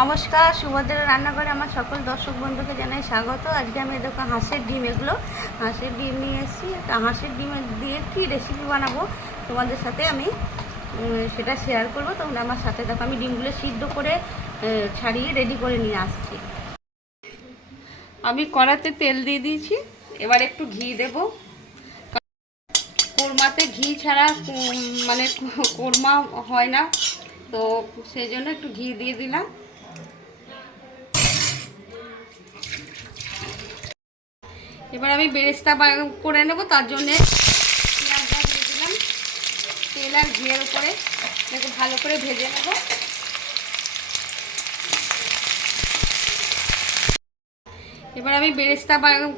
নমস্কার, সুভদ্রা রান্নাঘরে আমার সকল দর্শক বন্ধুকে জানাই স্বাগত। আজকে আমি দেখো হাঁসের ডিম, এগুলো হাঁসের ডিম নিয়ে এসেছি। একটা হাঁসের ডিমের দিয়ে কী রেসিপি বানাবো তোমাদের সাথে আমি সেটা শেয়ার করবো। তোমরা আমার সাথে দেখো, আমি ডিমগুলো সিদ্ধ করে ছাড়িয়ে রেডি করে নিয়ে আসছি। আমি কড়াতে তেল দিয়ে দিয়েছি, এবার একটু ঘি দেব। কোরমাতে ঘি ছাড়া মানে কোরমা হয় না, তো সেই জন্য একটু ঘি দিয়ে দিলাম। এবার আমি বেরেস্তা করে নেব, তার জন্যে পেঁয়াজটা দিয়ে দিলাম তেল আর ঘিয়ের উপরে। দেখো ভালো করে ভেজে নেব। এবার আমি বেরেস্তা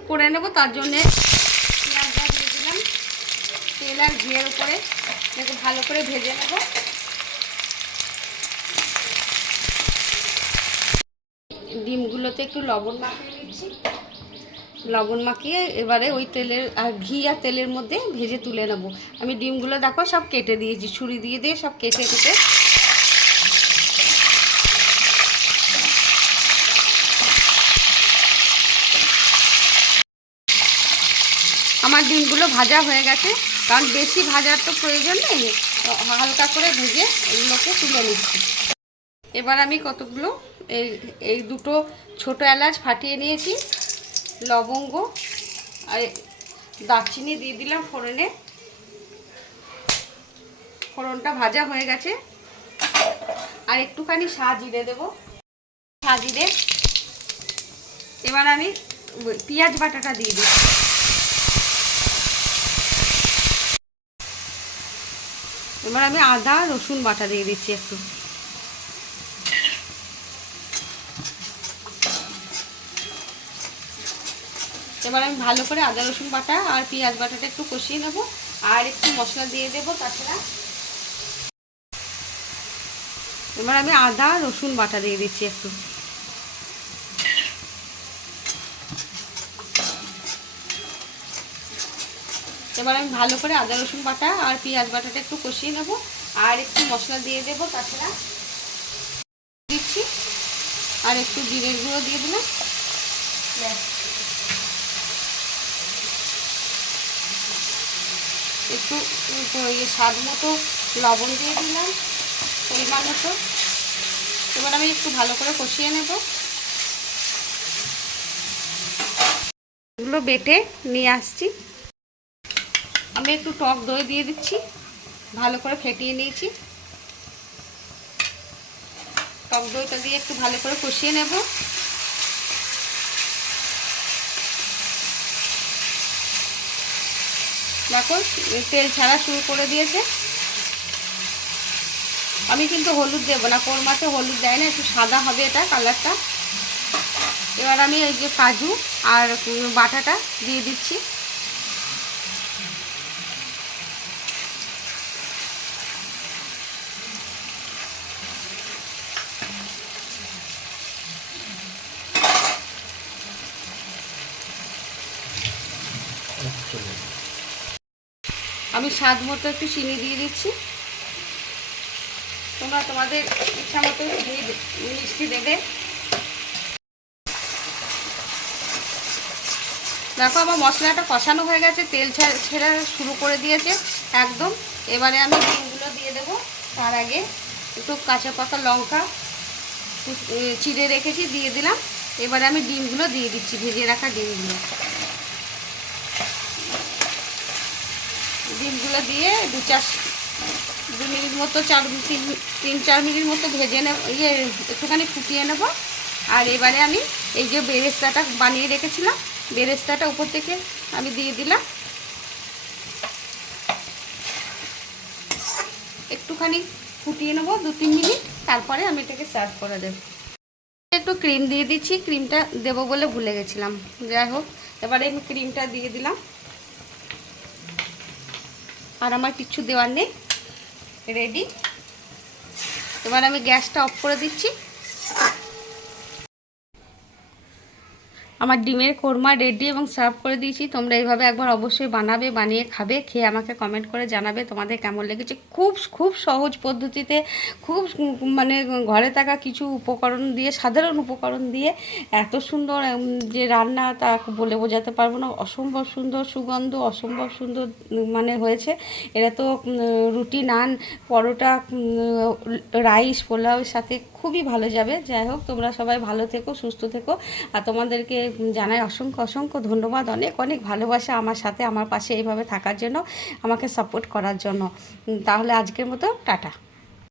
করে নেব, তার জন্যে পেঁয়াজটা দিয়ে দিলাম তেল আর ঘিয়ের উপরে। দেখো ভালো করে ভেজে নেব। ডিমগুলোতে একটু লবণ মাখিয়ে নিচ্ছি। লবণ মাখিয়ে এবারে ওই তেলের আর ঘি আর তেলের মধ্যে ভেজে তুলে নেব। আমি ডিমগুলো দেখো সব কেটে দিয়েছি, ছুরি দিয়ে দিয়ে সব কেটে কেটে। আমার ডিমগুলো ভাজা হয়ে গেছে, কারণ বেশি ভাজার তো প্রয়োজন নেই, হালকা করে ভেজে এগুলোকে তুলে নিচ্ছি। এবার আমি কতগুলো এই দুটো ছোট এলাচ ফাটিয়ে নিয়েছি, লবঙ্গ আর দারচিনি দিয়ে দিলাম ফোড়নে। ফোড়নটা ভাজা হয়ে গেছে, আর একটুখানি সাজিরে দেবো, সাজিরে। এবার আমি পেঁয়াজ বাটাটা দিয়ে দিই। এবার আমি আদা রসুন বাটা দিয়ে দিচ্ছি একটু। এবার আমি ভালো করে আদা রসুন বাটা আর পেঁয়াজ বাটাটা একটু কষিয়ে নেব, আর একটু মশলা দিয়ে দেবো তাছাড়া। এবার আমি আদা রসুন বাটা দিয়ে দিচ্ছি একটু। এবার আমি ভালো করে আদা রসুন বাটা আর পেঁয়াজ বাটাটা একটু কষিয়ে নেব, আর একটু মশলা দিয়ে দেবো তাছাড়া দিচ্ছি, আর একটু জিরের গুঁড়ো দিয়ে দিলাম। একটু স্বাদ মতো লবণ দিয়ে দিলাম, পরিমাণ মতো। এবার আমি একটু ভালো করে কষিয়ে নেব। এগুলো বেটে নিয়ে আসছি। আমি একটু টক দই দিয়ে দিচ্ছি, ভালো করে ফেটিয়ে নিয়েছি। টক দইটা দিয়ে একটু ভালো করে কষিয়ে নেব। দেখো তেল ছাড়া শুরু করে দিয়েছে। আমি কিন্তু হলুদ দেবো না, কোরমাতে হলুদ দেয় না, একটু সাদা হবে এটা কালারটা। এবার আমি এই যে কাজু আর বাটাটা দিয়ে দিচ্ছি। আমি স্বাদ মতো একটু চিনি দিয়ে দিচ্ছি। তোমরা তোমাদের ইচ্ছা মতো মিষ্টি দেবে। দেখো আমার মশলাটা কষানো হয়ে গেছে, তেল ছেড়া শুরু করে দিয়েছে একদম। এবারে আমি ডিমগুলো দিয়ে দেবো। তার আগে একটু কাঁচা পাকা লঙ্কা চিড়ে রেখেছি, দিয়ে দিলাম। এবারে আমি ডিমগুলো দিয়ে দিচ্ছি, ভেজে রাখা ডিমগুলো। ডিমগুলো দিয়ে দু মিনিট মতো, 3-4 মিনিট মতো ভেজে নেব, একটুখানি ফুটিয়ে নেব। আর এবারে আমি এই যে বেরেস্তাটা বানিয়ে রেখেছিলাম, বেরেস্তাটা উপর থেকে আমি দিয়ে দিলাম। একটুখানি ফুটিয়ে নেব 2-3 মিনিট, তারপরে আমি এটাকে সার্ভ করে দেব। একটু ক্রিম দিয়ে দিচ্ছি, ক্রিমটা দেবো বলে ভুলে গেছিলাম। যাই হোক, এবারে আমি ক্রিমটা দিয়ে দিলাম। আর আমার কিচ্ছু দেওয়ার নেই, রেডি। এবার আমি গ্যাসটা অফ করে দিচ্ছি। আমার ডিমের কোরমা রেডি এবং সার্ভ করে দিয়েছি। তোমরা এইভাবে একবার অবশ্যই বানাবে, বানিয়ে খাবে, খেয়ে আমাকে কমেন্ট করে জানাবে তোমাদের কেমন লেগেছে। খুব খুব সহজ পদ্ধতিতে, খুব মানে ঘরে থাকা কিছু উপকরণ দিয়ে, সাধারণ উপকরণ দিয়ে এত সুন্দর যে রান্না তা বলে বোঝাতে পারবো না। অসম্ভব সুন্দর সুগন্ধ, অসম্ভব সুন্দর মানে হয়েছে। এটা তো রুটি, নান, পরোটা, রাইস, পোলাওর সাথে খুবই ভালো যাবে। যাই হোক, তোমরা সবাই ভালো থেকো, সুস্থ থেকো। আর তোমাদেরকে জানাই অসংখ্য অসংখ্য ধন্যবাদ, অনেক অনেক ভালোবাসা আমার সাথে, আমার পাশে এইভাবে থাকার জন্য, আমাকে সাপোর্ট করার জন্য। তাহলে আজকের মতো টাটা।